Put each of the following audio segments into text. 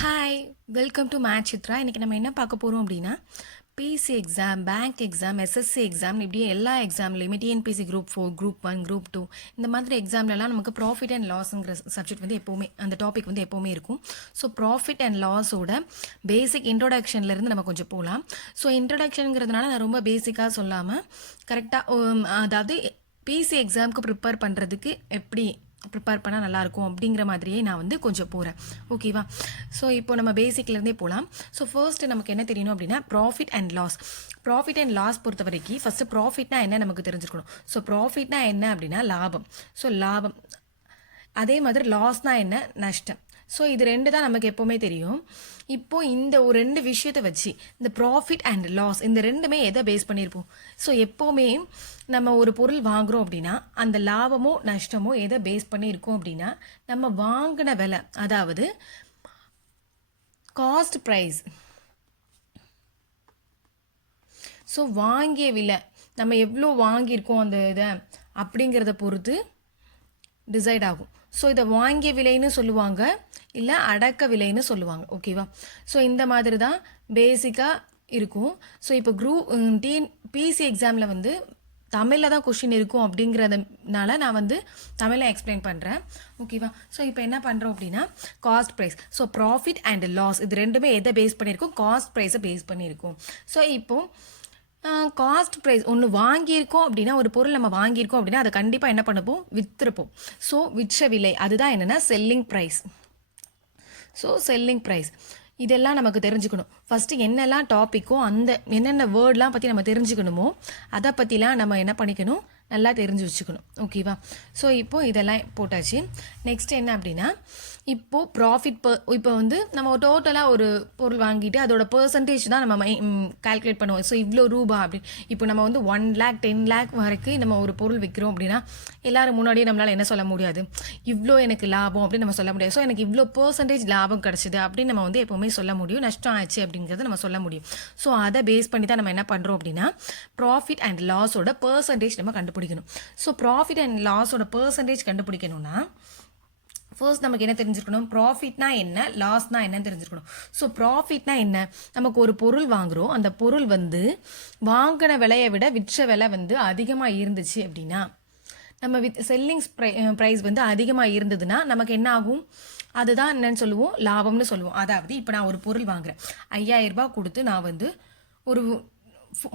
Hi, welcome to match Chitra. இன்றைக்கி நம்ம என்ன பார்க்க போகிறோம் அப்படின்னா, PC exam, bank exam, SSC exam, இப்படியே எல்லா எக்ஸாம்லேயுமே டிஎன்பிசி குரூப் 4, குரூப் 1, குரூப் 2 இந்த மாதிரி எக்ஸாம்லலாம் நமக்கு ப்ராஃபிட் அண்ட் லாஸுங்கிற சப்ஜெக்ட் வந்து எப்போவுமே அந்த டாபிக் வந்து எப்போவுமே இருக்கும். ஸோ ப்ராஃபிட் அண்ட் லாஸோட பேசிக் இன்ட்ரோடக்ஷன்லேருந்து நம்ம கொஞ்சம் போகலாம். ஸோ இன்ட்ரோடக்ஷனுங்கிறதுனால நான் ரொம்ப பேசிக்காக சொல்லாமல் கரெக்டாக அதாவது பிசி எக்ஸாமுக்கு ப்ரிப்பேர் பண்ணுறதுக்கு எப்படி ப்ரிப்பேர் பண்ணால் நல்லாயிருக்கும் அப்படிங்கிற மாதிரியே நான் வந்து கொஞ்சம் போகிறேன். ஓகேவா? ஸோ இப்போ நம்ம பேசிக்லேருந்தே போகலாம். ஸோ ஃபர்ஸ்ட்டு நமக்கு என்ன தெரியணும் அப்படின்னா, ப்ராஃபிட் அண்ட் லாஸ் பொறுத்த வரைக்கும் ஃபஸ்ட்டு ப்ராஃபிட்னா என்ன நமக்கு தெரிஞ்சுக்கணும். ஸோ ப்ராஃபிட்னா என்ன அப்படின்னா லாபம். ஸோ லாபம், அதே மாதிரி லாஸ்னா என்ன, நஷ்டம். ஸோ இது ரெண்டு தான் நமக்கு எப்போவுமே தெரியும். இப்போது இந்த ஒரு ரெண்டு விஷயத்தை வச்சு இந்த ப்ராஃபிட் அண்ட் லாஸ் இந்த ரெண்டுமே எதை பேஸ் பண்ணியிருப்போம். ஸோ எப்போவுமே நம்ம ஒரு பொருள் வாங்குகிறோம் அப்படின்னா அந்த லாபமோ நஷ்டமோ எதை பேஸ் பண்ணியிருக்கோம் அப்படின்னா நம்ம வாங்கின விலை, அதாவது காஸ்ட் ப்ரைஸ். ஸோ வாங்கிய விலை நம்ம எவ்வளோ வாங்கியிருக்கோம் அந்த இதை அப்படிங்கிறத பொறுத்து டிசைட் ஆகும். ஸோ இதை வாங்கிய விலைன்னு சொல்லுவாங்க, இல்லை அடக்க விலைன்னு சொல்லுவாங்க. ஓகேவா? ஸோ இந்த மாதிரி தான் பேசிக்காக இருக்கும். ஸோ இப்போ பிசி எக்ஸாமில் வந்து தமிழில் தான் கொஷின் இருக்கும் அப்படிங்கிறதுனால நான் வந்து தமிழில் எக்ஸ்பிளைன் பண்ணுறேன். ஓகேவா? ஸோ இப்போ என்ன பண்ணுறோம் அப்படின்னா, cost price. So profit and loss இது ரெண்டுமே எதை பேஸ் பண்ணியிருக்கோம், காஸ்ட் ப்ரைஸை பேஸ் பண்ணியிருக்கோம். ஸோ இப்போது காஸ்ட் ப்ரைஸ் ஒன்று வாங்கியிருக்கோம் அப்படின்னா, ஒரு பொருள் நம்ம வாங்கியிருக்கோம் அப்படின்னா அதை கண்டிப்பாக என்ன பண்ணப்போம், விற்றுப்போம். ஸோ விற்ற விலை அதுதான் என்னென்னா selling price. So selling price இதெல்லாம் நமக்கு தெரிஞ்சுக்கணும். ஃபஸ்ட்டு என்னெல்லாம் டாப்பிக்கோ அந்த என்னென்ன வேர்ட்லாம் பற்றி நம்ம தெரிஞ்சுக்கணுமோ அதை பற்றிலாம் நம்ம என்ன பண்ணிக்கணும், நல்லா தெரிஞ்சு வச்சுக்கணும். ஓகேவா? ஸோ இப்போது இதெல்லாம் போட்டாச்சு. நெக்ஸ்ட் என்ன அப்படின்னா, இப்போது ப்ராஃபிட் இப்போ வந்து நம்ம டோட்டலாக ஒரு பொருள் வாங்கிட்டு அதோட பர்சன்டேஜ் தான் நம்ம கால்குலேட் பண்ணுவோம். ஸோ இவ்வளோ ரூபா அப்படின்னு. இப்போ நம்ம வந்து 1 lakh 10 lakh வரைக்கும் நம்ம ஒரு பொருள் விற்கிறோம் அப்படின்னா எல்லோரும் முன்னாடியே நம்மளால் என்ன சொல்ல முடியாது, இவ்வளோ எனக்கு லாபம் அப்படின்னு நம்ம சொல்ல முடியாது. ஸோ எனக்கு இவ்வளோ பர்சன்டேஜ் லாபம் கிடச்சிது அப்படின்னு நம்ம வந்து எப்போவுமே சொல்ல முடியும். நஷ்டம் ஆச்சு அப்படிங்கிறத நம்ம சொல்ல முடியும். ஸோ அதை பேஸ் பண்ணி தான் நம்ம என்ன பண்ணுறோம் அப்படின்னா, ப்ராஃபிட் அண்ட் லாஸோட பர்சன்டேஜ் நம்ம கண்டுபிடிக்கணும். ஸோ ப்ராஃபிட் அண்ட் லாஸோட பர்சன்டேஜ் கண்டுபிடிக்கணும்னா ஃபர்ஸ்ட் நமக்கு என்ன தெரிஞ்சிருக்கணும், ப்ராஃபிட்னா என்ன, லாஸ்னா என்னன்னு தெரிஞ்சிருக்கணும். ஸோ ப்ராஃபிட்னா என்ன, நமக்கு ஒரு பொருள் வாங்குகிறோம், அந்த பொருள் வந்து வாங்கின விலையை விட விற்ற விலை வந்து அதிகமாக இருந்துச்சு அப்படின்னா, நம்ம செல்லிங் ப்ரைஸ் வந்து அதிகமாக இருந்ததுன்னா நமக்கு என்ன ஆகும், அதுதான் என்னன்னு சொல்லுவோம், லாபம்னு சொல்லுவோம். அதாவது இப்போ நான் ஒரு பொருள் வாங்குகிறேன், 5000 ரூபாய் கொடுத்து நான் வந்து ஒரு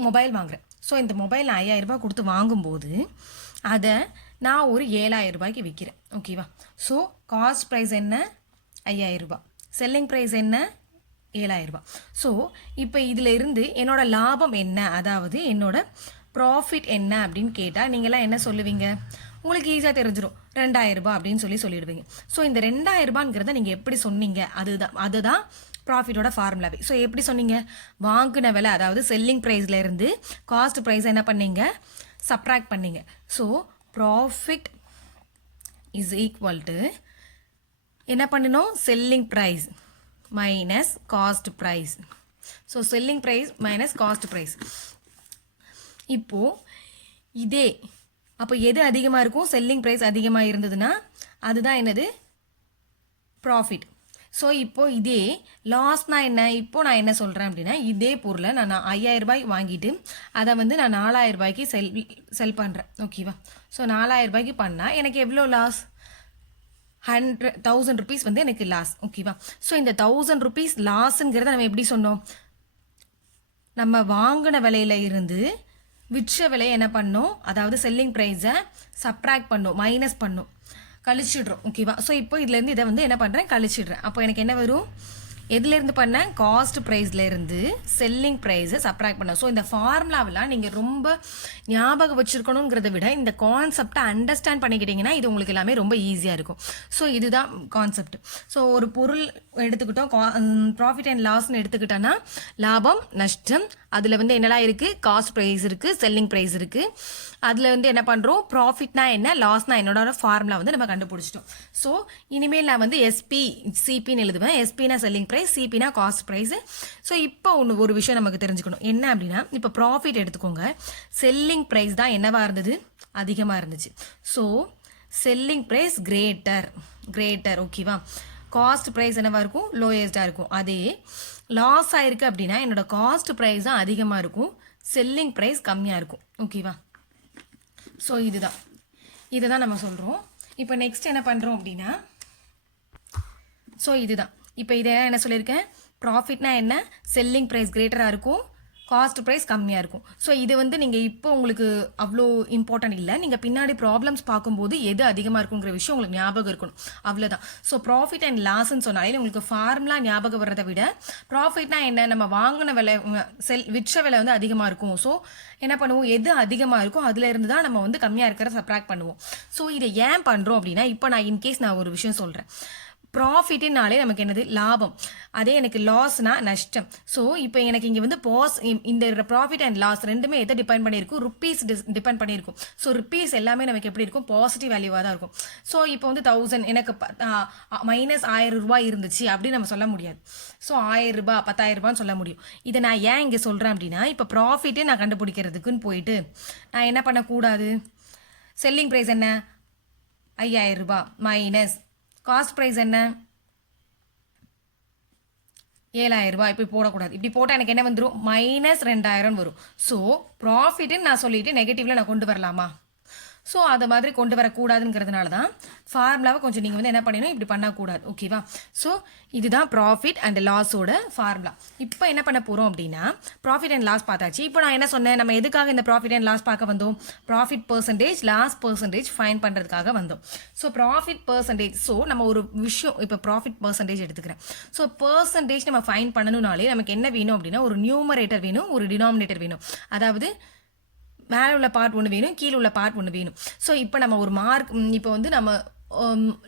மொபைல் வாங்குகிறேன். ஸோ இந்த மொபைல் 5000 ரூபாய் கொடுத்து வாங்கும்போது அதை நான் ஒரு 7000 ரூபாய்க்கு விற்கிறேன். ஓகேவா? ஸோ காஸ்ட் ப்ரைஸ் என்ன, 5000 ரூபாய். செல்லிங் ப்ரைஸ் என்ன, 7000 ரூபாய். ஸோ இப்போ இதில் இருந்து என்னோட லாபம் என்ன, அதாவது என்னோட ப்ராஃபிட் என்ன அப்படின்னு கேட்டால் நீங்களாம் என்ன சொல்லுவீங்க, உங்களுக்கு ஈஸியாக தெரிஞ்சிடும், 2000 ரூபாய் அப்படின்னு சொல்லிடுவீங்க. ஸோ இந்த 2000 ரூபாங்கிறத நீங்கள் எப்படி சொன்னீங்க, அதுதான் ப்ராஃபிட்டோட ஃபார்முலாவே. ஸோ எப்படி சொன்னீங்க, வாங்கின விலை அதாவது செல்லிங் ப்ரைஸ்லேருந்து காஸ்ட் ப்ரைஸ் என்ன பண்ணீங்க, சப்ராக்ட் பண்ணீங்க. So profit is equal to என்ன பண்ணணும், selling price minus cost price. So selling price minus cost price. இப்போது இதே அப்போ எது அதிகமாக இருக்கும், செல்லிங் ப்ரைஸ் அதிகமாக இருந்ததுன்னா அதுதான் என்னது, ப்ராஃபிட். ஸோ இப்போது இதே லாஸ்னா என்ன, இப்போது நான் என்ன சொல்கிறேன் அப்படின்னா, இதே பொருளை நான் 5000 ரூபாய்க்கு வாங்கிட்டு அதை வந்து நான் 4000 ரூபாய்க்கு செல் பண்ணுறேன். ஓகேவா? ஸோ 4000 ரூபாய்க்கு பண்ணால் எனக்கு எவ்வளோ லாஸ், 1000 ருபீஸ் வந்து எனக்கு லாஸ். ஓகேவா? ஸோ இந்த 1000 ருபீஸ் லாஸுங்கிறத நம்ம எப்படி சொன்னோம், நம்ம வாங்கின விலையில இருந்து விற்ற விலையை என்ன பண்ணோம், அதாவது செல்லிங் ப்ரைஸை சப்ராக்ட் பண்ணோம், மைனஸ் பண்ணோம், கழிச்சிடுறோம். ஓகேவா? ஸோ இப்போ இதுலேருந்து இதை வந்து என்ன பண்ணுறேன், கழிச்சிடுறேன். அப்போ எனக்கு என்ன வரும், எதுலேருந்து பண்ணேன், காஸ்ட் ப்ரைஸ்லேருந்து செல்லிங் ப்ரைஸை சப்ராக்ட் பண்ணேன். ஸோ இந்த ஃபார்முலாவெலாம் நீங்கள் ரொம்ப ஞாபகம் வச்சுருக்கணுங்கிறத விட இந்த கான்செப்டை அண்டர்ஸ்டாண்ட் பண்ணிக்கிட்டிங்கன்னா இது உங்களுக்கு எல்லாமே ரொம்ப ஈஸியாக இருக்கும். ஸோ இதுதான் கான்செப்ட். ஸோ ஒரு பொருள் எடுத்துக்கிட்டோம், ப்ராஃபிட் அண்ட் லாஸ்ன்னு எடுத்துக்கிட்டோன்னா லாபம் நஷ்டம், அதில் வந்து என்னெல்லாம் இருக்குது, காஸ்ட் ப்ரைஸ் இருக்குது, செல்லிங் ப்ரைஸ் இருக்குது. அதில் வந்து என்ன பண்ணுறோம், ப்ராஃபிட்னா என்ன, லாஸ்னா என்னோட ஃபார்முலா வந்து நம்ம கண்டுபிடிச்சிட்டோம். ஸோ இனிமேல் நான் வந்து சிபின்னு எழுதுவேன். எஸ்பினா செல்லிங் ப்ரைஸ், சிபினா காஸ்ட் ப்ரைஸு. ஸோ இப்போ ஒரு விஷயம் நமக்கு தெரிஞ்சுக்கணும் என்ன அப்படின்னா, இப்போ ப்ராஃபிட் எடுத்துக்கோங்க, செல்லிங் ப்ரைஸ் தான் என்னவாக இருந்தது, அதிகமாக இருந்துச்சு. So selling price greater. ஓகேவா? காஸ்ட் ப்ரைஸ் என்னவாக இருக்கும், லோயஸ்ட்டாக இருக்கும். அதே லாஸ் ஆயிருக்கு அப்படின்னா என்னோட காஸ்ட் ப்ரைஸ் தான் அதிகமாக இருக்கும், செல்லிங் ப்ரைஸ் கம்மியாக இருக்கும். ஓகேவா? ஸோ இதை தான் நம்ம சொல்கிறோம். இப்போ நெக்ஸ்ட் என்ன பண்ணுறோம் அப்படின்னா, ஸோ இதுதான் இப்போ இதை என்ன சொல்லியிருக்கேன், ப்ராஃபிட்னா என்ன, செல்லிங் ப்ரைஸ் கிரேட்டராக இருக்கும், காஸ்ட் ப்ரைஸ் கம்மியாக இருக்கும். ஸோ இது வந்து நீங்கள் இப்போ உங்களுக்கு அவ்வளோ இம்பார்ட்டன்ட் இல்லை, நீங்கள் பின்னாடி ப்ராப்ளம்ஸ் பார்க்கும்போது எது அதிகமாக இருக்குங்கிற விஷயம் உங்களுக்கு ஞாபகம் இருக்கணும், அவ்வளோதான். ஸோ ப்ராஃபிட் அண்ட் லாஸ்ன்னு சொன்னாலே உங்களுக்கு ஃபார்முலா ஞாபகம் வர்றதை விட ப்ராஃபிட்னா என்ன, நம்ம வாங்கின விலை விற்ற விலை வந்து அதிகமாக இருக்கும். ஸோ என்ன பண்ணுவோம், எது அதிகமாக இருக்கும் அதில் இருந்து தான் நம்ம வந்து கம்மியாக இருக்கிற சப்ராக்ட் பண்ணுவோம். ஸோ இதை ஏன் பண்ணுறோம் அப்படின்னா, இப்போ நான் இன்கேஸ் நான் ஒரு விஷயம் சொல்கிறேன், ப்ராஃபிட்னாலே நமக்கு என்னது, லாபம். அதே எனக்கு லாஸ்னா நஷ்டம். ஸோ இப்போ எனக்கு இங்கே வந்து இந்த ப்ராஃபிட் அண்ட் லாஸ் ரெண்டுமே எதை டிபெண்ட் பண்ணியிருக்கும், ருப்பீஸ் டிபெண்ட் பண்ணியிருக்கும். ஸோ ருப்பீஸ் எல்லாமே நமக்கு எப்படி இருக்கும், பாசிட்டிவ் வேல்யூவாக தான் இருக்கும். ஸோ இப்போ வந்து 1000 எனக்கு -1000 இருந்துச்சு அப்படின்னு நம்ம சொல்ல முடியாது. ஸோ 1000 10,000 சொல்ல முடியும். இதை நான் ஏன் இங்கே சொல்கிறேன் அப்படின்னா, இப்போ ப்ராஃபிட்டே நான் கண்டுபிடிக்கிறதுக்குன்னு போயிட்டு நான் என்ன பண்ணக்கூடாது, செல்லிங் ப்ரைஸ் என்ன 5000 மைனஸ் காஸ்ட் ப்ரைஸ் என்ன 7000, இப்படி போடக்கூடாது. இப்படி போட்டால் எனக்கு என்ன வந்துடும், -2000 வரும். ஸோ ப்ராஃபிட்டுன்னு நான் சொல்லிட்டு நெகட்டிவ்ல நான் கொண்டு வரலாமா? ஸோ அது மாதிரி கொண்டு வரக்கூடாதுங்கிறதுனால தான் ஃபார்முலாவை கொஞ்சம் நீங்கள் வந்து என்ன பண்ணணும், இப்படி பண்ணக்கூடாது. ஓகேவா? ஸோ இதுதான் ப்ராஃபிட் அண்ட் லாஸோட ஃபார்முலா. இப்போ என்ன பண்ண போகிறோம் அப்படின்னா, ப்ராஃபிட் அண்ட் லாஸ் பார்த்தாச்சு. இப்போ நான் என்ன சொன்னேன், நம்ம எதுக்காக இந்த ப்ராஃபிட் அண்ட் லாஸ் பார்க்க வந்தோம், profit percentage loss percentage find பண்ணுறதுக்காக வந்தோம். ஸோ ப்ராஃபிட் பர்சன்டேஜ், ஸோ நம்ம ஒரு விஷயம் இப்போ ப்ராஃபிட் பர்சன்டேஜ் எடுத்துக்கிறேன். ஸோ பர்சன்டேஜ் நம்ம ஃபைன் பண்ணணும்னாலே நமக்கு என்ன வேணும் அப்படின்னா, ஒரு நியூமரேட்டர் வேணும், ஒரு டினாமினேட்டர் வேணும். அதாவது மேலே உள்ள பார்ட் ஒன்று வேணும், கீழே உள்ள பார்ட் ஒன்று வேணும். ஸோ இப்போ நம்ம ஒரு மார்க், இப்போ வந்து நம்ம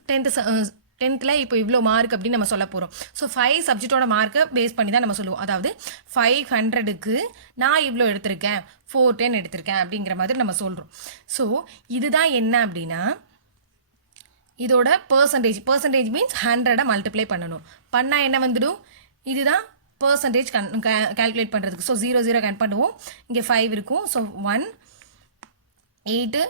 10th இப்போ இவ்வளோ மார்க் அப்படின்னு நம்ம சொல்ல போகிறோம். ஸோ 5 சப்ஜெக்டோட மார்க்கை பேஸ் பண்ணி தான் நம்ம சொல்லுவோம். அதாவது 500க்கு நான் இவ்வளோ எடுத்திருக்கேன், 410 எடுத்திருக்கேன் அப்படிங்கிற மாதிரி நம்ம சொல்கிறோம். ஸோ இதுதான் என்ன அப்படின்னா, இதோட பர்சன்டேஜ் மீன்ஸ் 100 மல்டிப்ளை பண்ணணும். பண்ணால் என்ன வந்துடும், இதுதான் பர்சன்டேஜ் கால்குலேட் பண்ணுறதுக்கு. ஸோ 0 கட் பண்ணுவோம், இங்கே 5 இருக்கும். ஸோ 1 8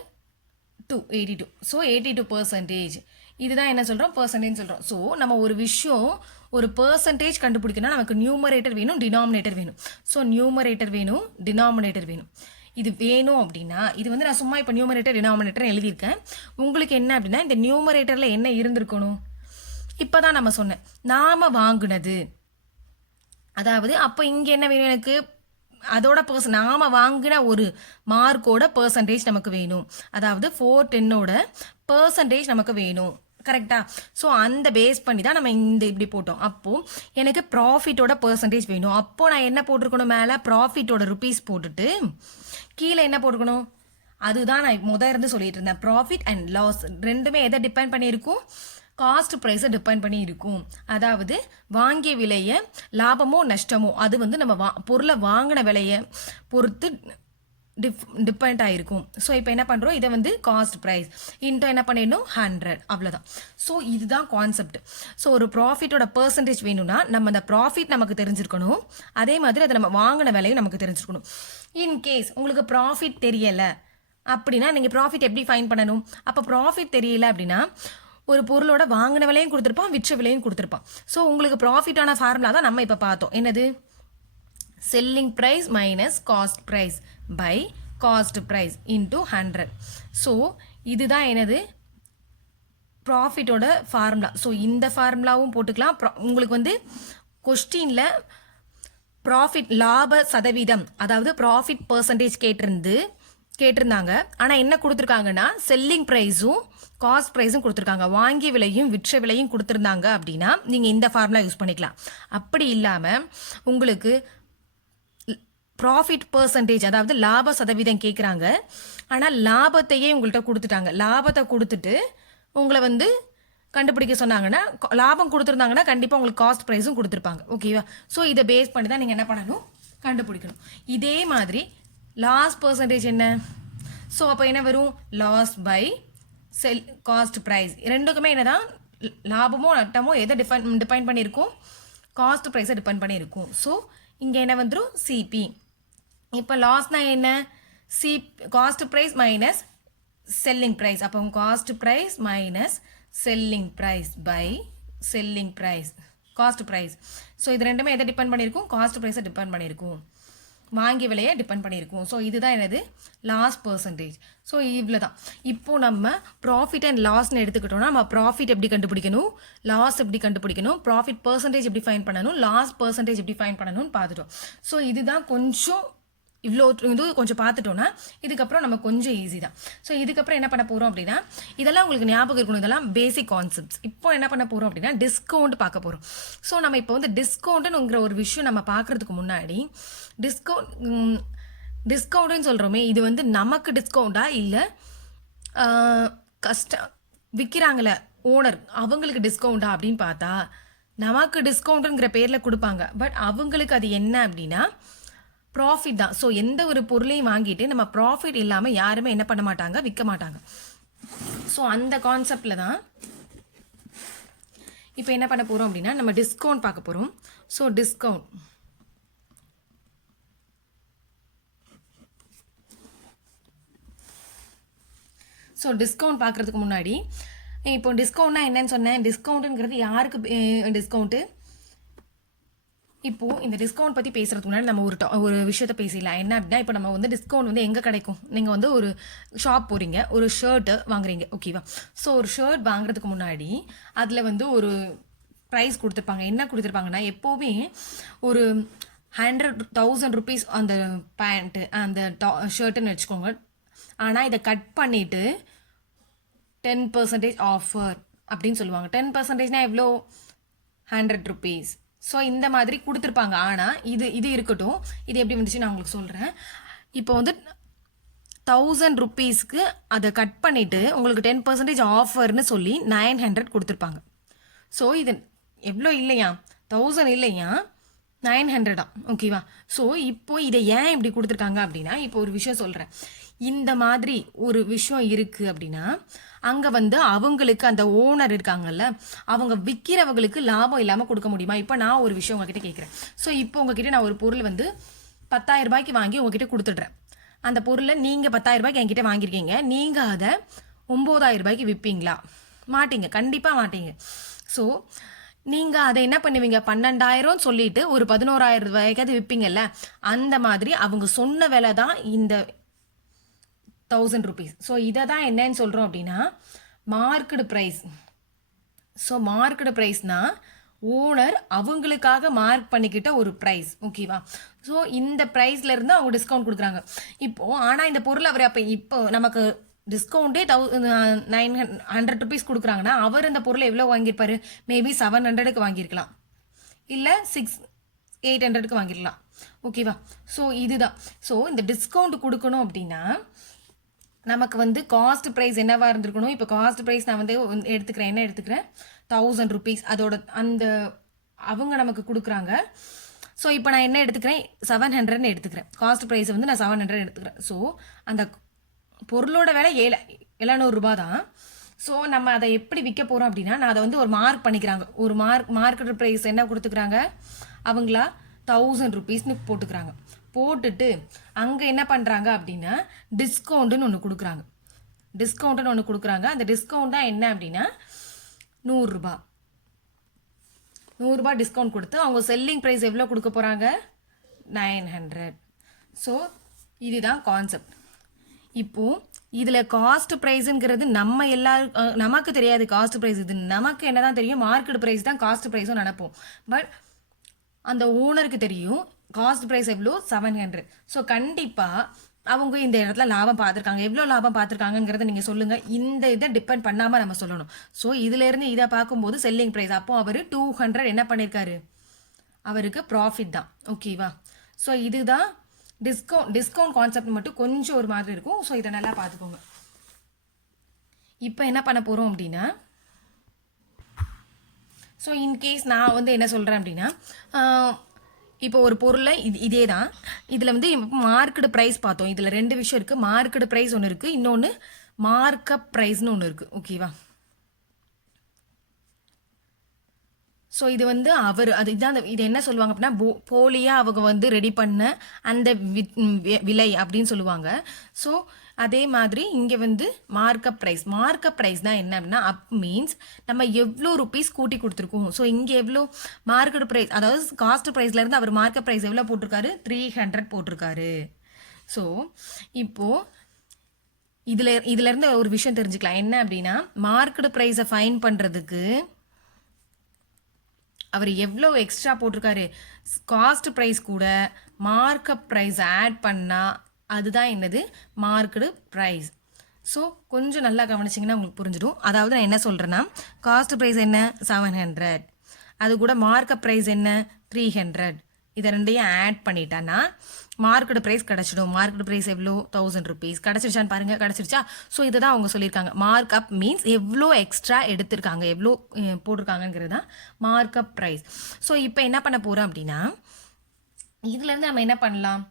2 82. ஸோ 82%. இதுதான் என்ன சொல்கிறோம், பர்சன்டேஜ் சொல்கிறோம். ஸோ நம்ம ஒரு விஷயம் ஒரு பர்சன்டேஜ் கண்டுபிடிக்கணும்னா நமக்கு நியூமரேட்டர் வேணும், டினாமினேட்டர் வேணும். ஸோ நியூமரேட்டர் வேணும், டினாமினேட்டர் வேணும். இது வேணும் அப்படின்னா, இது வந்து நான் சும்மா இப்போ நியூமரேட்டர் டினாமினேட்டர் எழுதியிருக்கேன். உங்களுக்கு என்ன அப்படின்னா, இந்த நியூமரேட்டரில் என்ன இருந்திருக்கணும், இப்போ தான் நம்ம சொன்னேன், நாம் வாங்கினது. அதாவது அப்போ இங்கே என்ன வேணும் எனக்கு, அதோட நாம் வாங்கின ஒரு மார்க்கோட பர்சன்டேஜ் நமக்கு வேணும். அதாவது 410ஓட பர்சன்டேஜ் நமக்கு வேணும். கரெக்டா? ஸோ அந்த பேஸ் பண்ணி தான் நம்ம இப்படி போட்டோம். அப்போது எனக்கு ப்ராஃபிட்டோட பர்சன்டேஜ் வேணும். அப்போது நான் என்ன போட்டிருக்கணும், மேலே ப்ராஃபிட்டோட ருப்பீஸ் போட்டுட்டு கீழே என்ன போட்டுக்கணும், அதுதான் நான் இருந்து சொல்லிட்டு இருந்தேன். ப்ராஃபிட் அண்ட் லாஸ் ரெண்டுமே எதை டிபெண்ட் பண்ணியிருக்கும், காஸ்ட் ப்ரைஸை டிபெண்ட் பண்ணி இருக்கும். அதாவது வாங்கிய விலையை லாபமோ நஷ்டமோ அது வந்து நம்ம பொருளை வாங்கின விலையை பொறுத்து டிபெண்ட் ஆகிருக்கும். ஸோ இப்போ என்ன பண்ணுறோம், இதை வந்து காஸ்ட் ப்ரைஸ் இன்ட்டு என்ன பண்ணிடணும் 100, அவ்வளோதான். ஸோ இதுதான் கான்செப்ட். ஸோ ஒரு ப்ராஃபிட்டோட பர்சன்டேஜ் வேணும்னா நம்ம அந்த ப்ராஃபிட் நமக்கு தெரிஞ்சிருக்கணும், அதே மாதிரி அதை நம்ம வாங்கின விலையும் நமக்கு தெரிஞ்சிருக்கணும். இன்கேஸ் உங்களுக்கு ப்ராஃபிட் தெரியலை அப்படின்னா நீங்கள் ப்ராஃபிட் எப்படி ஃபைன் பண்ணணும், அப்போ ப்ராஃபிட் தெரியல அப்படின்னா ஒரு பொருளோட வாங்கின விலையும் கொடுத்துருப்பான், விற்ற விலையும் கொடுத்துருப்பான். ஸோ உங்களுக்கு ப்ராஃபிட்டான ஃபார்முலா தான் நம்ம இப்போ பார்த்தோம். என்னது, selling price minus cost price by cost price into 100. So இதுதான் என்னது, ப்ராஃபிட்டோட ஃபார்முலா. ஸோ இந்த ஃபார்முலாவும் போட்டுக்கலாம். உங்களுக்கு வந்து கொஸ்டினில் ப்ராஃபிட் லாப சதவீதம், அதாவது ப்ராஃபிட் பர்சன்டேஜ் கேட்டிருந்தாங்க. ஆனால் என்ன கொடுத்துருக்காங்கன்னா, செல்லிங் ப்ரைஸும் காஸ்ட் ப்ரைஸும் கொடுத்துருக்காங்க, வாங்கிய விலையும் விற்ற விலையும் கொடுத்துருந்தாங்க அப்படின்னா நீங்கள் இந்த ஃபார்முலா யூஸ் பண்ணிக்கலாம். அப்படி இல்லாமல் உங்களுக்கு ப்ராஃபிட் பர்சன்டேஜ், அதாவது லாப சதவீதம் கேட்குறாங்க, ஆனால் லாபத்தையே உங்கள்கிட்ட கொடுத்துட்டாங்க. லாபத்தை கொடுத்துட்டு உங்களை வந்து கண்டுபிடிக்க சொன்னாங்கன்னா, லாபம் கொடுத்துருந்தாங்கன்னா கண்டிப்பாக உங்களுக்கு காஸ்ட் ப்ரைஸும் கொடுத்துருப்பாங்க. ஓகேவா? ஸோ இதை பேஸ் பண்ணி தான் நீங்கள் என்ன பண்ணணும், கண்டுபிடிக்கணும். இதே மாதிரி லாஸ் பர்சன்டேஜ் என்ன, ஸோ அப்போ என்ன வரும், லாஸ் பை காஸ்ட் ப்ரைஸ். ரெண்டுக்குமே என்னதான், லாபமோ நட்டமோ எதை டிபெண்ட் பண்ணியிருக்கும், காஸ்ட் ப்ரைஸை டிபெண்ட் பண்ணியிருக்கும். ஸோ இங்கே என்ன வந்துடும், சிபி. இப்போ லாஸ்னா என்ன, cost price minus selling price. அப்போ cost price minus selling price by selling price, cost price. So இது ரெண்டுமே எதை டிபெண்ட் பண்ணியிருக்கும்? காஸ்ட் ப்ரைஸை டிபெண்ட் பண்ணியிருக்கும், வாங்கிய விலையை டிபெண்ட் பண்ணியிருக்கும். ஸோ இதுதான் என்னது? Loss percentage. ஸோ இவ்வளோ தான். இப்போது நம்ம ப்ராஃபிட் அண்ட் லாஸ்ன்னு எடுத்துக்கிட்டோம்னா நம்ம ப்ராஃபிட் எப்படி கண்டுபிடிக்கணும், லாஸ் எப்படி கண்டுபிடிக்கணும், ப்ராஃபிட் பர்சன்டேஜ் எப்படி ஃபைன் பண்ணணும், லாஸ் பர்சன்டேஜ் எப்படி ஃபைன் பண்ணணும்னு பார்த்துட்டோம். ஸோ இதுதான் கொஞ்சம் இவ்வளோ இது கொஞ்சம் பார்த்துட்டோன்னா இதுக்கப்புறம் நம்ம கொஞ்சம் ஈஸி தான். ஸோ இதுக்கப்புறம் என்ன பண்ண போகிறோம் அப்படின்னா, இதெல்லாம் உங்களுக்கு ஞாபகம் இருக்கணும், இதெல்லாம் பேசிக் கான்செப்ட்ஸ். இப்போ என்ன பண்ண போகிறோம் அப்படின்னா டிஸ்கவுண்ட் பார்க்க போகிறோம். ஸோ நம்ம இப்போ வந்து டிஸ்கவுண்ட்டுங்கிற ஒரு விஷயம் நம்ம பார்க்குறதுக்கு முன்னாடி டிஸ்கவுண்ட்டுன்னு சொல்கிறோமே, இது வந்து நமக்கு டிஸ்கவுண்ட்டா இல்லை விற்கிறாங்களே ஓனர் அவங்களுக்கு டிஸ்கவுண்ட்டா அப்படின்னு பார்த்தா நமக்கு டிஸ்கவுண்ட்டுங்கிற பேரில் கொடுப்பாங்க. பட் அவங்களுக்கு அது என்ன அப்படின்னா ப்ராஃபிட் தான். ஸோ எந்த ஒரு பொருளையும் வாங்கிட்டு நம்ம ப்ராஃபிட் இல்லாமல் யாருமே என்ன பண்ண மாட்டாங்க, விற்க மாட்டாங்க. ஸோ அந்த கான்செப்டில் தான் இப்போ என்ன பண்ண போகிறோம் அப்படின்னா நம்ம டிஸ்கவுண்ட் பார்க்க போகிறோம். ஸோ டிஸ்கவுண்ட் பார்க்குறதுக்கு முன்னாடி இப்போ டிஸ்கவுண்ட்னா என்னன்னு சொன்னேன். டிஸ்கவுண்ட்டுங்கிறது யாருக்கு டிஸ்கவுண்ட்டு? இப்போது இந்த டிஸ்கவுண்ட் பற்றி பேசுகிறதுக்கு முன்னாடி நம்ம ஒரு விஷயத்த பேசிடலாம். என்ன அப்படின்னா, இப்போ நம்ம வந்து டிஸ்கவுண்ட் வந்து எங்கே கிடைக்கும்? நீங்கள் வந்து ஒரு ஷாப் போகிறீங்க, ஒரு ஷர்ட்டு வாங்குறீங்க, ஓகேவா? ஸோ ஒரு ஷர்ட் வாங்குறதுக்கு முன்னாடி அதில் வந்து ஒரு ப்ரைஸ் கொடுத்துருப்பாங்க. என்ன கொடுத்துருப்பாங்கன்னா, எப்போவுமே ஒரு 100,000 rupees அந்த பேண்ட்டு அந்த ஷர்ட்டுன்னு வச்சுக்கோங்க. ஆனால் இதை கட் பண்ணிவிட்டு 10% ஆஃபர் அப்படின்னு சொல்லுவாங்க. 10%னா எவ்வளோ? 100 rupees. ஸோ இந்த மாதிரி கொடுத்துருப்பாங்க. ஆனால் இது இருக்கட்டும், இது எப்படி வந்துச்சு நான் உங்களுக்கு சொல்கிறேன். இப்போ வந்து 1000 rupeesக்கு அதை கட் பண்ணிவிட்டு உங்களுக்கு 10% ஆஃபர்னு சொல்லி 900 கொடுத்துருப்பாங்க. ஸோ இது எவ்வளோ இல்லையா? 1000 இல்லையா, 900 தான், ஓகேவா? ஸோ இப்போ இதை ஏன் இப்படி கொடுத்துருக்காங்க அப்படின்னா, இப்போ ஒரு விஷயம் சொல்கிறேன். இந்த மாதிரி ஒரு விஷயம் இருக்குது அப்படின்னா அங்கே வந்து அவங்களுக்கு அந்த ஓனர் இருக்காங்கல்ல, அவங்க விற்கிறவங்களுக்கு லாபம் இல்லாமல் கொடுக்க முடியுமா? இப்போ நான் ஒரு விஷயம் உங்ககிட்ட கேட்குறேன். ஸோ இப்போ உங்ககிட்ட நான் ஒரு பொருள் வந்து 10,000 ரூபாய்க்கு வாங்கி உங்ககிட்ட கொடுத்துட்றேன். அந்த பொருளை நீங்கள் 10,000 ரூபாய்க்கு என்கிட்ட வாங்கியிருக்கீங்க. நீங்கள் அதை 9,000 ரூபாய்க்கு விற்பீங்களா? மாட்டீங்க, கண்டிப்பாக மாட்டீங்க. ஸோ நீங்கள் அதை என்ன பண்ணுவீங்க? 12,000 சொல்லிட்டு ஒரு 11,000 ரூபாய்க்காவது விற்பீங்கல்ல. அந்த மாதிரி அவங்க சொன்ன விலை தான் இந்த 1000 rupees. ஸோ இதை தான் என்னன்னு சொல்கிறோம் அப்படின்னா மார்க்கெட் ப்ரைஸ். ஸோ மார்க்கெட் ப்ரைஸ்னால் ஓனர் அவங்களுக்காக மார்க் பண்ணிக்கிட்ட ஒரு ப்ரைஸ், ஓகேவா? ஸோ இந்த ப்ரைஸ்லேருந்து அவங்க டிஸ்கவுண்ட் கொடுக்குறாங்க. இப்போது ஆனால் இந்த பொருள் அவர் இப்போ நமக்கு டிஸ்கவுண்ட்டே 900 rupees கொடுக்குறாங்கன்னா அவர் இந்த பொருளை எவ்வளோ வாங்கியிருப்பார்? மேபி 700க்கு வாங்கியிருக்கலாம், இல்லை 800க்கு வாங்கிருக்கலாம், ஓகேவா? ஸோ இதுதான். ஸோ இந்த டிஸ்கவுண்ட் கொடுக்கணும் அப்படின்னா நமக்கு வந்து காஸ்ட் ப்ரைஸ் என்னவாக இருந்திருக்கணும்? இப்போ காஸ்ட் ப்ரைஸ் நான் வந்து எடுத்துக்கிறேன், என்ன எடுத்துக்கிறேன்? 1000 rupees. அதோட அந்த அவங்க நமக்கு கொடுக்குறாங்க. ஸோ இப்போ நான் என்ன எடுத்துக்கிறேன்? 700ன்னு எடுத்துக்கிறேன். காஸ்ட் ப்ரைஸ் வந்து நான் 700 எடுத்துக்கிறேன். ஸோ அந்த பொருளோட விலை 700 ரூபாய் தான். ஸோ நம்ம அதை எப்படி விற்க போகிறோம் அப்படின்னா, நான் அதை வந்து ஒரு மார்க் பண்ணிக்கிறாங்க. ஒரு மார்க்கெட் ப்ரைஸ் என்ன கொடுத்துக்கிறாங்க அவங்களா? 1000 rupeesன்னு போட்டுக்கிறாங்க. போட்டுட்டு அங்கே என்ன பண்ணுறாங்க அப்படின்னா டிஸ்கவுண்ட்டுன்னு ஒன்று கொடுக்குறாங்க. அந்த டிஸ்கவுண்ட் தான் என்ன அப்படின்னா 100 ரூபாய் டிஸ்கவுண்ட் கொடுத்து அவங்க செல்லிங் ப்ரைஸ் எவ்வளோ கொடுக்க போகிறாங்க? 900. ஸோ இதுதான் கான்செப்ட். இப்போது இதில் காஸ்ட் ப்ரைஸுங்கிறது நமக்கு தெரியாது. காஸ்ட் ப்ரைஸ் இது நமக்கு என்ன தான் தெரியும்? மார்க்கெட் ப்ரைஸ் தான் காஸ்ட் ப்ரைஸும் நினைப்போம். பட் அந்த ஓனருக்கு தெரியும் காஸ்ட் ப்ரைஸ் எவ்வளோ? 700. ஸோ கண்டிப்பாக அவங்க இந்த இடத்துல லாபம் பார்த்துருக்காங்க. எவ்வளோ லாபம் பார்த்துருக்காங்கிறத நீங்கள் சொல்லுங்கள். இந்த இதை டிபெண்ட் பண்ணாமல் நம்ம சொல்லணும். ஸோ இதிலேருந்து இதை பார்க்கும்போது செல்லிங் ப்ரைஸ் அப்போ அவர் 200 என்ன பண்ணியிருக்காரு? அவருக்கு ப்ராஃபிட் தான், ஓகேவா? ஸோ இதுதான் டிஸ்கவுண்ட் கான்செப்ட் மட்டும் கொஞ்சம் ஒரு மாதிரி இருக்கும். ஸோ இதை நல்லா பார்த்துக்கோங்க. இப்போ என்ன பண்ண போகிறோம் அப்படின்னா, ஸோ இன்கேஸ் நான் வந்து என்ன சொல்கிறேன் அப்படின்னா, இப்போ ஒரு பொருளை இதே தான் இதில் வந்து மார்க்கெட் ப்ரைஸ் பார்த்தோம். இதில் 2 விஷயம் இருக்குது. மார்க்கெட் ப்ரைஸ் ஒன்று இருக்குது, இன்னொன்று மார்க்கப் ப்ரைஸ்னு ஒன்று இருக்குது, ஓகேவா? ஸோ இது வந்து இதான் இது என்ன சொல்லுவாங்க அப்படின்னா போலியாக அவங்க வந்து ரெடி பண்ண அந்த விலை அப்படின்னு சொல்லுவாங்க. ஸோ அதே மாதிரி இங்கே வந்து மார்க்கப் ப்ரைஸ் தான் என்ன அப்படின்னா அப் மீன்ஸ் நம்ம எவ்வளோ ருபீஸ் கூட்டி கொடுத்துருக்கோம். ஸோ இங்கே எவ்வளோ மார்க்கெட் ப்ரைஸ், அதாவது காஸ்ட் ப்ரைஸ்லேருந்து அவர் மார்க்கெட் ப்ரைஸ் எவ்வளோ போட்டிருக்காரு, 300 போட்டிருக்காரு. ஸோ இப்போது இதுலேருந்து ஒரு விஷயம் தெரிஞ்சுக்கலாம். என்ன அப்படின்னா மார்க்கெட் ப்ரைஸை ஃபைன் பண்ணுறதுக்கு அவர் எவ்வளோ எக்ஸ்ட்ரா போட்டிருக்காரு, காஸ்ட் ப்ரைஸ் கூட மார்க்கப் ப்ரைஸ் ஆட் பண்ணால் அதுதான் என்னது மார்க்கெட் ப்ரைஸ். ஸோ கொஞ்சம் நல்லா கவனிச்சிங்கன்னா உங்களுக்கு புரிஞ்சிடும். அதாவது நான் என்ன சொல்கிறேன்னா காஸ்ட் ப்ரைஸ் என்ன 700, அது கூட மார்க்கப் ப்ரைஸ் என்ன 300, இதை ரெண்டையும் ஆட் பண்ணிட்டான்னா மார்க்கெட் ப்ரைஸ் கிடச்சிடும். மார்க்கெட் ப்ரைஸ் எவ்வளோ 1000 rupees கிடச்சிருச்சான்னு பாருங்கள், கிடச்சிருச்சா. ஸோ இதை தான் அவங்க சொல்லியிருக்காங்க. மார்க்அப் மீன்ஸ் எவ்வளோ எக்ஸ்ட்ரா எடுத்திருக்காங்க, எவ்வளோ போட்டிருக்காங்கங்கிறது தான் மார்க்அப் ப்ரைஸ். ஸோ இப்போ என்ன பண்ண போகிறோம் அப்படின்னா இதுலேருந்து நம்ம என்ன பண்ணலாம்,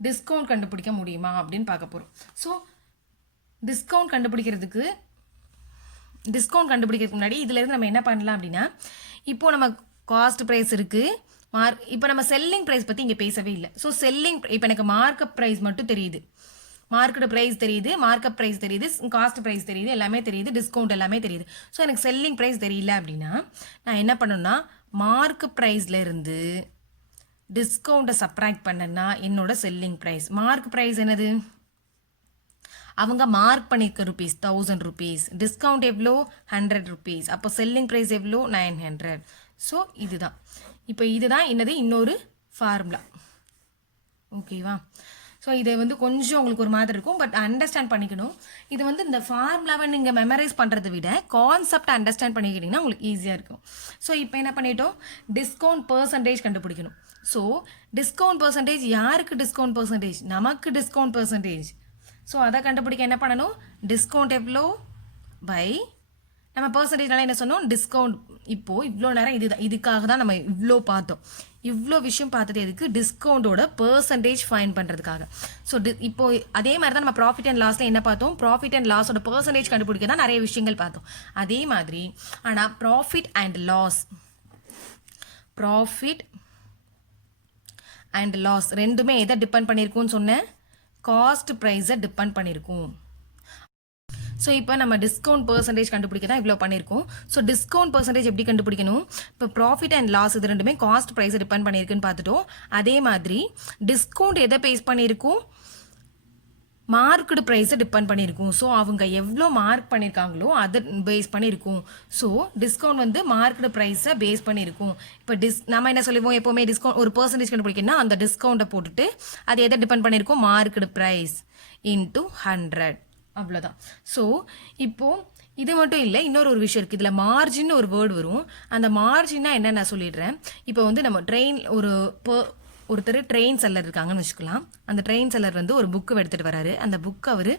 டிஸ்கவுண்ட் கண்டுபிடிக்க முடியுமா அப்படின்னு பார்க்க போகிறோம். ஸோ டிஸ்கவுண்ட் கண்டுபிடிக்கிறதுக்கு முன்னாடி இதுலேருந்து நம்ம என்ன பண்ணலாம் அப்படின்னா இப்போது நம்ம காஸ்ட் ப்ரைஸ் இருக்குது, இப்போ நம்ம செல்லிங் ப்ரைஸ் பற்றி இங்கே பேசவே இல்லை. ஸோ இப்போ எனக்கு மார்க்கப் ப்ரைஸ் மட்டும் தெரியுது, மார்க்கெட் ப்ரைஸ் தெரியுது, மார்க்கப் ப்ரைஸ் தெரியுது, காஸ்ட் ப்ரைஸ் தெரியுது, எல்லாமே தெரியுது, டிஸ்கவுண்ட் எல்லாமே தெரியுது. ஸோ எனக்கு செல்லிங் ப்ரைஸ் தெரியல அப்படின்னா நான் என்ன பண்ணணும்னா மார்க்கப் ப்ரைஸ்லேருந்து டிஸ்கவுண்ட்டை சப்ராக்ட் பண்ணேன்னா என்னோட செல்லிங் ப்ரைஸ். மார்க் ப்ரைஸ் என்னது, அவங்க மார்க் பண்ணியிருக்க ருபீஸ் 1000 rupees, டிஸ்கவுண்ட் எவ்வளோ 100 rupees, அப்போ செல்லிங் ப்ரைஸ் எவ்வளோ 900. ஸோ இதுதான் இப்போ இதுதான் என்னது இன்னொரு ஃபார்முலா. ஓகேவா. ஸோ இதை வந்து கொஞ்சம் உங்களுக்கு ஒரு மாதிரி இருக்கும், பட் அண்டர்ஸ்டாண்ட் பண்ணிக்கணும். இது வந்து இந்த ஃபார்முலாவை நீங்கள் மெமரைஸ் பண்ணுறதை விட கான்செப்ட் அண்டர்ஸ்டாண்ட் பண்ணிக்கிட்டிங்கன்னா உங்களுக்கு ஈஸியாக இருக்கும். ஸோ இப்போ என்ன பண்ணிட்டோம், டிஸ்கவுண்ட் பர்சன்டேஜ் கண்டுபிடிக்கணும். ஸோ டிஸ்கவுண்ட் பர்சன்டேஜ் யாருக்கு டிஸ்கவுண்ட் பர்சன்டேஜ், நமக்கு டிஸ்கவுண்ட் பர்சன்டேஜ். ஸோ அதை கண்டுபிடிக்க என்ன பண்ணணும், டிஸ்கவுண்ட் எவ்வளோ பை நம்ம பர்சன்டேஜ்னால என்ன சொன்னோம் டிஸ்கவுண்ட். இப்போது இவ்வளோ நேரம் இதுக்காக தான் நம்ம இவ்வளோ பார்த்தோம், இவ்வளோ விஷயம் பார்த்தது எதுக்கு, டிஸ்கவுண்டோட பர்சன்டேஜ் ஃபைன் பண்ணுறதுக்காக. ஸோ இப்போ அதே மாதிரி தான் நம்ம ப்ராஃபிட் அண்ட் லாஸில் என்ன பார்த்தோம், ப்ராஃபிட் அண்ட் லாஸோட பர்சன்டேஜ் கண்டுபிடிக்க தான் நிறைய விஷயங்கள் பார்த்தோம். அதே மாதிரி ஆனால் ப்ராஃபிட் அண்ட் லாஸ் ரெண்டுமே எதை டிபெண்ட் பண்ணியிருக்கும்னு சொன்னேன், காஸ்ட் ப்ரைஸை டிபெண்ட் பண்ணியிருக்கும். ஸோ இப்போ நம்ம டிஸ்கவுண்ட் பர்சன்டேஜ் கண்டுபிடிக்க தான் இவ்வளோ பண்ணியிருக்கோம். ஸோ டிஸ்கவுண்ட் பர்சன்டேஜ் எப்படி கண்டுபிடிக்கணும், இப்போ ப்ராஃபிட் அண்ட் லாஸ் இது ரெண்டுமே காஸ்ட் ப்ரைஸை டிபெண்ட் பண்ணியிருக்குன்னு பார்த்துட்டோம். அதே மாதிரி டிஸ்கவுண்ட் எதை பேஸ் பண்ணியிருக்கும், மார்க்கெட் ப்ரைஸை டிபெண்ட் பண்ணியிருக்கும். ஸோ அவங்க எவ்வளோ மார்க் பண்ணியிருக்காங்களோ அதை பேஸ் பண்ணியிருக்கும். ஸோ டிஸ்கவுண்ட் வந்து மார்க்கெட் ப்ரைஸை பேஸ் பண்ணியிருக்கும். இப்போ நம்ம என்ன சொல்லுவோம் எப்போவுமே டிஸ்கவுண்ட் ஒரு பர்சன்டேஜ் கண்டுபிடிக்கணும்னா அந்த டிஸ்கவுண்ட்டை போட்டுட்டு அது எதை டிபெண்ட் பண்ணியிருக்கும், மார்க்கெட் ப்ரைஸ் இன்ட்டு 100, அவ்வளோதான். ஸோ இப்போது இது மட்டும் இல்லை, இன்னொரு விஷயம் இருக்குது, இதில் மார்ஜின் ஒரு வேர்டு வரும். அந்த மார்ஜின்னா என்ன நான் சொல்லிடுறேன். இப்போ வந்து நம்ம ஒருத்தர் ட்ரெயின் செல்லர் இருக்காங்கன்னு வச்சுக்கலாம். அந்த ட்ரெயின் செல்லர் வந்து ஒரு புக்கு எடுத்துகிட்டு வராரு. அந்த புக்கு அவர்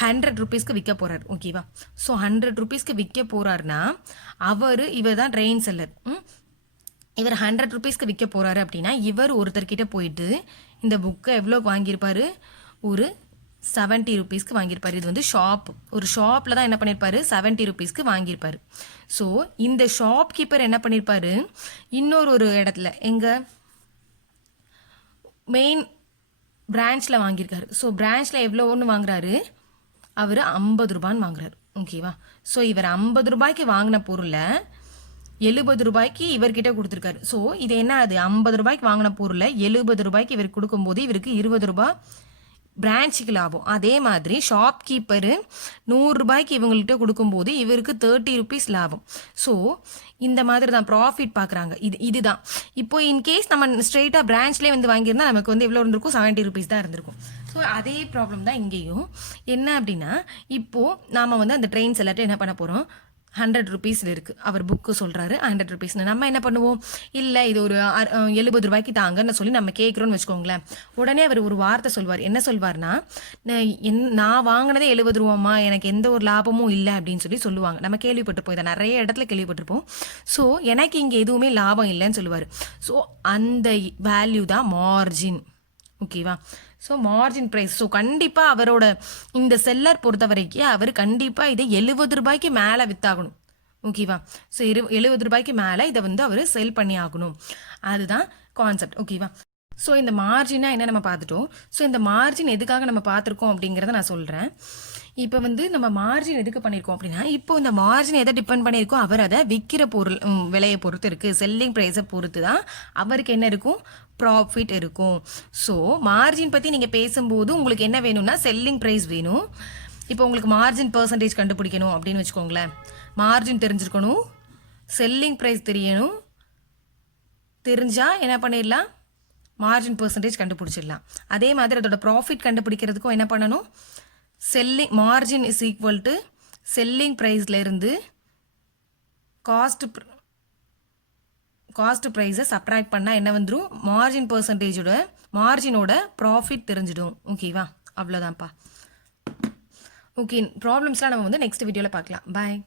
100 rupeesக்கு விற்க போகிறார். ஓகேவா. ஸோ 100 rupeesக்கு விற்க போகிறாருன்னா இவர் தான் ட்ரெயின் செல்லர். இவர் 100 rupeesக்கு விற்க போகிறாரு அப்படின்னா இவர் ஒருத்தர்கிட்ட போயிட்டு இந்த புக்கை எவ்வளோக்கு வாங்கியிருப்பார், ஒரு 70 rupeesக்கு வாங்கியிருப்பார். இது வந்து ஒரு ஷாப்பில் தான் என்ன பண்ணியிருப்பாரு 70 rupeesக்கு வாங்கியிருப்பார். ஸோ இந்த ஷாப் கீப்பர் என்ன பண்ணியிருப்பாரு, இன்னொரு இடத்துல எங்கள் மெயின் பிரான்ச்சில் வாங்கியிருக்காரு. ஸோ பிரான்ச்சில் எவ்வளோ ஒன்று வாங்குறாரு, அவர் 50 ரூபான்னு வாங்குறாரு. ஓகேவா. ஸோ இவர் 50 ரூபாய்க்கு வாங்கின பொருளை 70 ரூபாய்க்கு இவர்கிட்ட கொடுத்துருக்காரு. ஸோ இது என்ன, அது 50 ரூபாய்க்கு வாங்கின பொருளை 70 ரூபாய்க்கு இவருக்கு கொடுக்கும்போது இவருக்கு 20 ரூபாய் பிரான்ச்சுக்கு லாபம். அதே மாதிரி ஷாப் கீப்பரு 100 ரூபாய்க்கு இவங்கள்ட்ட கொடுக்கும்போது இவருக்கு 30 rupees லாபம். ஸோ இந்த மாதிரி தான் ப்ராஃபிட் பார்க்குறாங்க. இதுதான். இப்போ இன்கேஸ் நம்ம ஸ்ட்ரெயிட்டாக பிரான்ச்லேயே வந்து வாங்கியிருந்தா நமக்கு வந்து எவ்வளோ இருந்திருக்கும், 70 rupees தான் இருந்திருக்கும். ஸோ அதே ப்ராப்ளம் தான் இங்கேயும். என்ன அப்படின்னா இப்போது நாம் வந்து அந்த ட்ரெயின் செல்லர்ட்ட என்ன பண்ண போகிறோம், 100 rupees இருக்குது, அவர் புக்கு சொல்கிறாரு 100 rupees. நம்ம என்ன பண்ணுவோம், இல்லை இது ஒரு 70 ரூபாய்க்கு தாங்கன்னு சொல்லி நம்ம கேட்குறோன்னு வச்சுக்கோங்களேன். உடனே அவர் ஒரு வார்த்தை சொல்வார். என்ன சொல்வார்னா, நான் வாங்கினதே 70 ரூபாம்மா, எனக்கு எந்த ஒரு லாபமும் இல்லை அப்படின்னு சொல்லுவாங்க. நம்ம கேள்விப்பட்டிருப்போம், இதை நிறைய இடத்துல கேள்விப்பட்டிருப்போம். ஸோ எனக்கு இங்கே எதுவுமே லாபம் இல்லைன்னு சொல்லுவார். ஸோ அந்த வேல்யூ தான் மார்ஜின். ஓகேவா. So margin price. ஸோ கண்டிப்பாக அவரோட இந்த செல்லர் பொறுத்த வரைக்கும் அவர் கண்டிப்பாக இதை 70 ரூபாய்க்கு மேலே விற்றாகணும். ஓகேவா. ஸோ 70 ரூபாய்க்கு மேலே இதை வந்து அவர் செல் பண்ணி ஆகணும். அதுதான் கான்செப்ட். ஓகேவா. ஸோ இந்த மார்ஜினா என்ன நம்ம பார்த்துட்டோம். ஸோ இந்த மார்ஜின் எதுக்காக நம்ம பார்த்துருக்கோம் அப்படிங்கிறத நான் சொல்கிறேன். இப்போ வந்து நம்ம மார்ஜின் எதுக்கு பண்ணியிருக்கோம் அப்படின்னா, இப்போ இந்த மார்ஜின் எதை டிபெண்ட் பண்ணியிருக்கோம், அவர் அதை விற்கிற பொருள் விலையை பொறுத்து இருக்குது, செல்லிங் ப்ரைஸை பொறுத்து தான் அவருக்கு என்ன இருக்கும், ப்ராஃபிட் இருக்கும். ஸோ மார்ஜின் பற்றி நீங்கள் பேசும்போது உங்களுக்கு என்ன வேணும்னா செல்லிங் ப்ரைஸ் வேணும். இப்போ உங்களுக்கு மார்ஜின் பர்சன்டேஜ் கண்டுபிடிக்கணும் அப்படின்னு வச்சுக்கோங்களேன். மார்ஜின் தெரிஞ்சிருக்கணும், செல்லிங் ப்ரைஸ் தெரியணும். தெரிஞ்சால் என்ன பண்ணிடலாம், மார்ஜின் பர்சன்டேஜ் கண்டுபிடிச்சிடலாம். அதே மாதிரி அதோட ப்ராஃபிட் கண்டுபிடிக்கிறதுக்கும் என்ன பண்ணணும், selling margin is equal to selling ப்ரைஸ்லேருந்து காஸ்ட் ப்ரைஸை சப்ராக்ட் பண்ணால் என்ன வந்துடும், மார்ஜின் பர்சன்டேஜோட மார்ஜினோட ப்ராஃபிட் தெரிஞ்சிடும். ஓகேவா, அவ்வளோதான்ப்பா. ஓகே, ப்ராப்ளம்ஸ்லாம் நம்ம வந்து நெக்ஸ்ட் வீடியோவில் பார்க்கலாம். பாய்.